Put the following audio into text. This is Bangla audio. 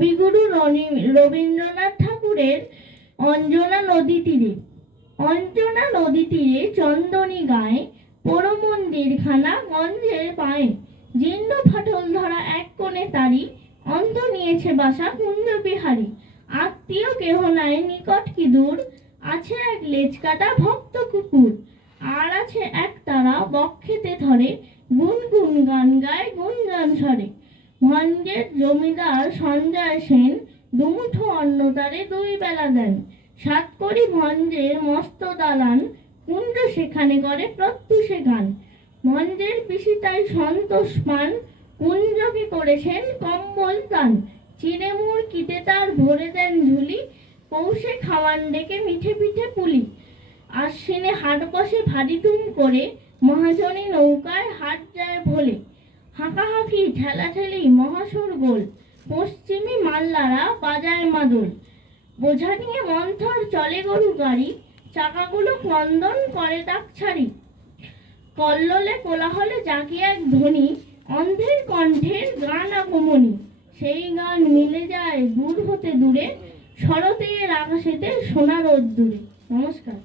কবিগুরু রবীন্দ্রনাথ ঠাকুরের অঞ্জনা নদী তীরে চন্দনী গায়ে পোড় মন্দিরখানা গঞ্জের পায়ে জীর্ণ ফাটল ধরা এক কোণে তারি অন্ধ নিয়েছে বাসা কুঞ্জ বিহারী। আত্মীয় কেহ নাই নিকট কি দূর, আছে এক লেজ কাটা ভক্ত কুকুর। আর আছে এক তারা বক্ষেতে ধরে গুনগুন গান গায় গুঞ্জন স্বরে। ভঞ্জের জমিদার সঞ্জয় সেন দুমুঠো অন্ন তারে দুই বেলা দেন। সাতকড়ি ভঞ্জের মস্ত দালান কুঞ্জ সেখানে করে প্রত্যুষে গান। ভঞ্জের পিসিতাই সন্তোষ পান কুঞ্জকে করেছেন কম্বল দান। চিড়েমুর কিটে তার ভরে দেন ঝুলি, পৌষে খাওয়ান ডেকে মিঠে পিঠে পুলি। আশ্বিনে হাট বসে ভারী তুম করে, মহাজনী নৌকায় হাট যায় ভোলে। হাঁকাহাঁকি ঠেলাঠেলি মহাসুর গোল, পশ্চিমী মাল্লারা বাজায় মাদল। বোঝা নিয়ে মন্থর চলে গরু গাড়ি, চাকাগুলো ক্রন্দন করে তাক ছাড়ি। কল্লোলে কোলাহলে জাগে এক ধ্বনি, অন্ধের কণ্ঠের গান আগমনী। সেই গান মিলে যায় দূর হতে দূরে, শরতের আকাশেতে সোনার রোদ্দুরে। নমস্কার।